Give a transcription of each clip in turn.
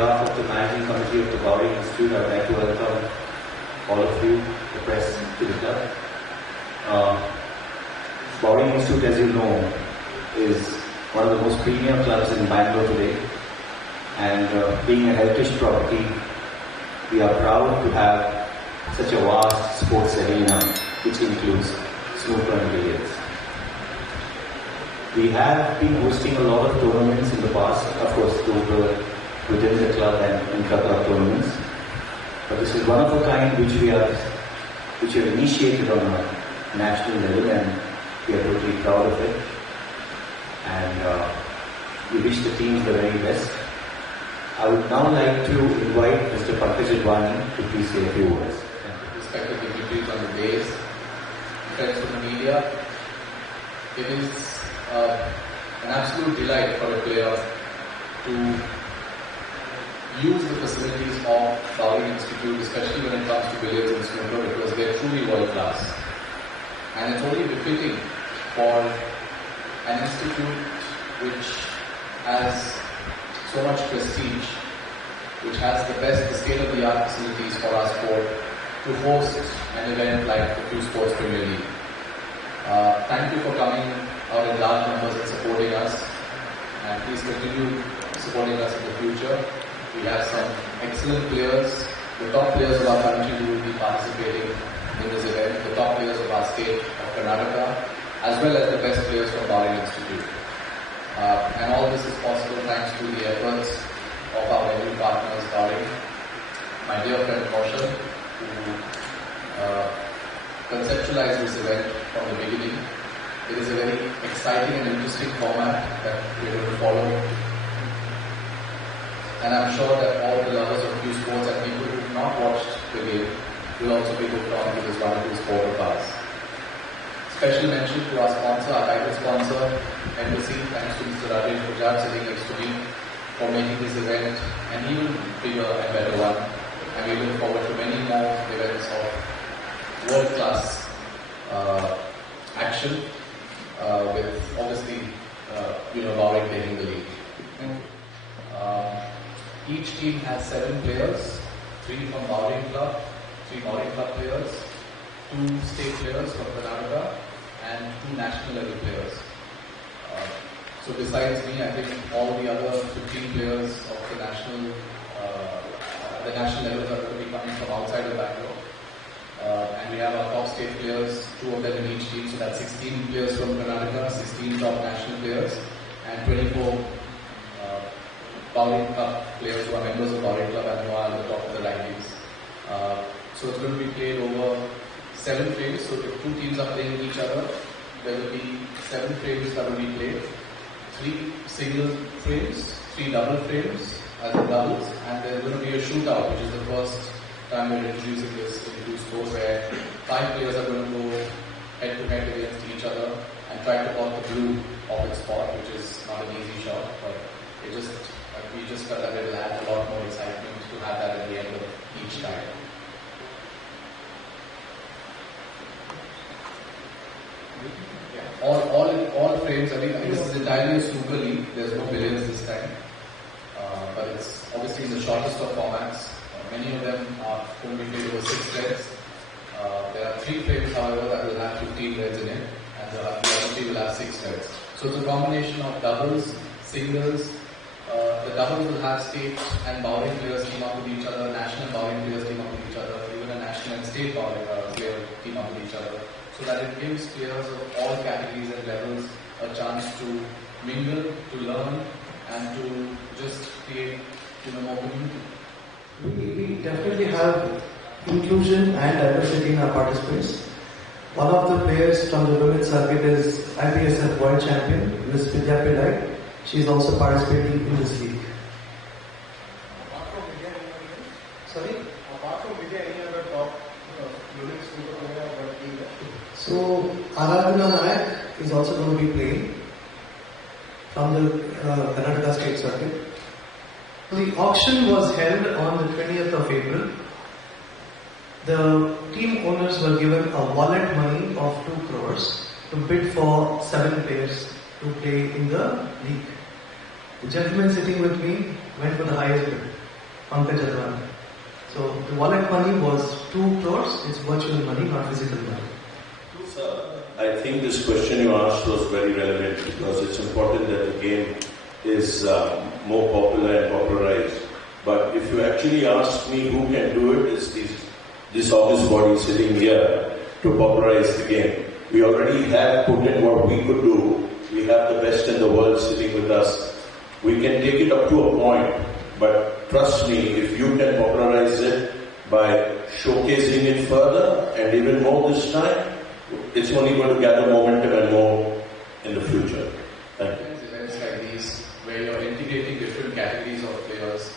behalf of the managing committee of the Bowling Institute, I would like to welcome all of you, the press, to the club. Bowling Institute, as you know, is one of the most premium clubs in Bangalore today. And being a heritage property, we are proud to have such a vast sports arena, which includes snooker and billiards. We have been hosting a lot of tournaments in the past. Of course, those were within the club and intra-club tournaments. But this is one of a kind which we have initiated on a national level, and we are totally proud of it. And we wish the teams the very best. I would now like to invite Mr. Pankaj Advani to please say a few words. Respected dignitaries on the days, friends from the media, it is an absolute delight for a player to use the facilities of Bowling Institute, especially when it comes to billiards and snooker, because they are truly world class. And it's only befitting for an institute which has so much prestige, which has the state-of-the-art facilities for our sport, to host an event like the Q Sports Premier League. Thank you for coming out in large numbers and supporting us, and please continue supporting us in the future. We have some excellent players, the top players of our country who will be participating in this event, the top players of our state of Karnataka, as well as the best players from Bowling Institute. And all this is possible thanks to the efforts of our venue partners, Bowling, my dear friend Kaushal, who conceptualized this event from the beginning. It is a very exciting and interesting format that we're going to follow. And I'm sure that all the lovers of Q Sports and people who have not watched the game will also be hooked on to this wonderful sport of ours. Special mention to our sponsor, our title sponsor, Embassy, thanks to Mr. Rajesh Pujat sitting next to me for making this event an even bigger and better one. And we look forward to many more events of world-class action with obviously Bowling taking the lead. Each team has 7 players, 3 from Bowling Club, 3 Bowling Club players, 2 state players from Karnataka, and 2 national level players. So besides me, I think all the other 15 players of the national levels are going to be coming from outside of Bangalore. And we have our top state players, 2 of them in each team, so that's 16 players from Karnataka, 16 top national players, and 24 Bowling Club players who are members of Bowling Club and who are at the top of the rankings. So it's going to be played over 7 frames, so if 2 teams are playing with each other, there will be 7 frames that will be played, 3 single frames, 3 double frames as in doubles, and there's going to be a shootout, which is the first time we're introducing this into sports, where 5 players are going to go head to head against each other and try to pot the blue off its spot, which is not an easy shot, but we just felt that it will add a lot more excitement to have that at the end of each time. All frames, I think this is entirely a snooker league. There's no billiards this time. But it's obviously in the shortest of formats. Many of them are going to be played over 6 threads. There are 3 frames, however, that will have 15 threads in it, and the other 3 will have 6 threads. So it's a combination of doubles, singles. The doubles will have state and Bowling players team up with each other, national Bowling players team up with each other, even a national and state Bowling player team up with each other, so that it gives players of all categories and levels a chance to mingle, to learn, and to just create more community. We definitely have inclusion and diversity in our participants. One of the players from the women's circuit is IPSF World Champion, Ms. Vidya Pillai. She is also participating in this league. Apart from Vidya, Sorry? apart from Vidya, any other top women's snooker player or world team? So, Aradhana Nayak is also going to be playing from the Karnataka State Circuit. The auction was held on the 20th of April. The team owners were given a wallet money of 2 crores to bid for 7 players to play in the league. The gentleman sitting with me went for the highest bid. Pankaj. So the wallet money was 2 crores. It's virtual money, not physical money. Sir, I think this question you asked was very relevant because it's important that the game is more popular and popularized. But if you actually ask me who can do it, it's this august body sitting here to popularize the game. We already have put in what we could do. We have the best in the world sitting with us. We can take it up to a point, but trust me, if you can popularize it by showcasing it further and even more this time, it's only going to gather momentum and more in the future. Thank you. Events like these, where you're integrating different categories of players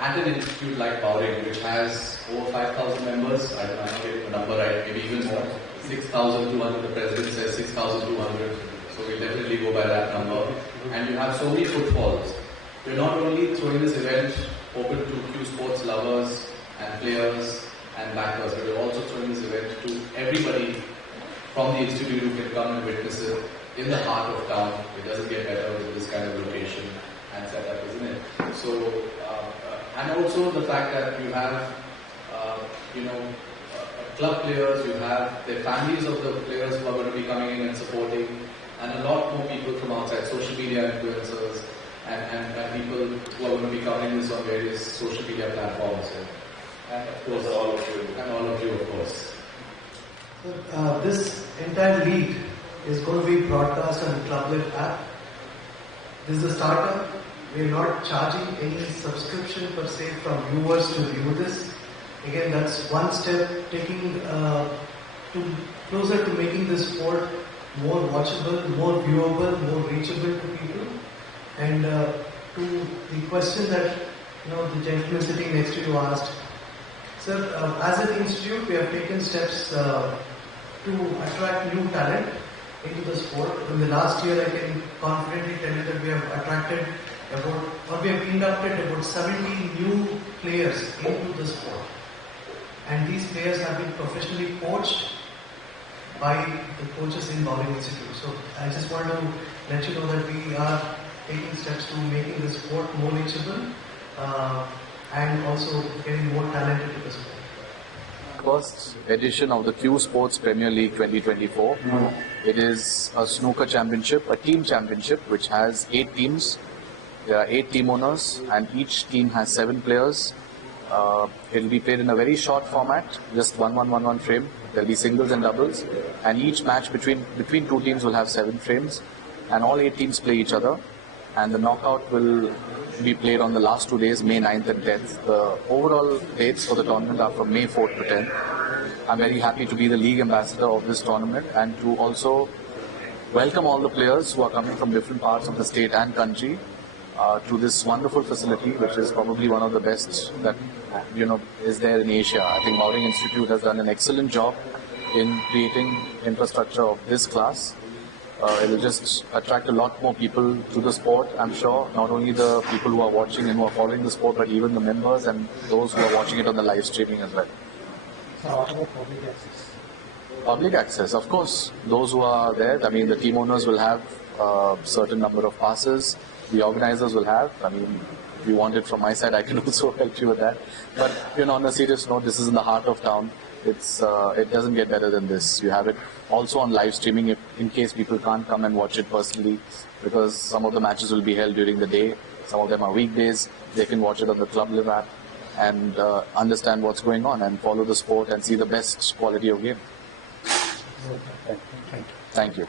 at an institute like Bowring, which has over 5,000 members, I'm not getting the number right, maybe even more, 6,200, the president says 6,200, so we'll definitely go by that number. And you have so many footfalls. You're not only throwing this event open to Q Sports lovers and players and backers, but you're also throwing this event to everybody from the institute who can come and witness it in the heart of town. It doesn't get better with this kind of location and setup, isn't it? So, and also the fact that you have, club players, you have the families of the players who are going to be coming in and supporting, and a lot more people from outside, social media influencers, and people who are going to be covering this on various social media platforms. And of course, all of you, of course. This entire league is going to be broadcast on the ClubLive app. This is a startup. We are not charging any subscription per se from viewers to view this. Again, that's one step taking closer to making this sport more watchable, more viewable, more reachable to people. And to the question that the gentleman sitting next to you asked, sir, as an institute, we have taken steps to attract new talent into the sport. In the last year, I can confidently tell you that we have attracted we have inducted about 70 new players into the sport. And these players have been professionally coached by the coaches in Bowring Institute. So I just want to let you know that we are taking steps to making the sport more reachable and also getting more talent into the sport. First edition of the Q Sports Premier League 2024. It is a snooker championship, a team championship, which has 8 teams. There are 8 team owners, and each team has 7 players. It will be played in a very short format, just 1-1-1-1 frame. There will be singles and doubles, and each match between 2 teams will have 7 frames, and all 8 teams play each other. And the knockout will be played on the last 2 days, May 9th and 10th. The overall dates for the tournament are from May 4th to 10th. I'm very happy to be the league ambassador of this tournament and to also welcome all the players who are coming from different parts of the state and country to this wonderful facility, which is probably one of the best that is there in Asia. I think Bowring Institute has done an excellent job in creating infrastructure of this class. It will just attract a lot more people to the sport, I'm sure. Not only the people who are watching and who are following the sport, but even the members and those who are watching it on the live streaming as well. So what about public access? Public access, of course. Those who are there, I mean, the team owners will have a certain number of passes. The organizers will have. I mean, if you want it from my side, I can also help you with that. But on a serious note, this is in the heart of town. It doesn't get better than this. You have it also on live streaming in case people can't come and watch it personally, because some of the matches will be held during the day. Some of them are weekdays. They can watch it on the ClubLive app and understand what's going on and follow the sport and see the best quality of game. Thank you. Thank you.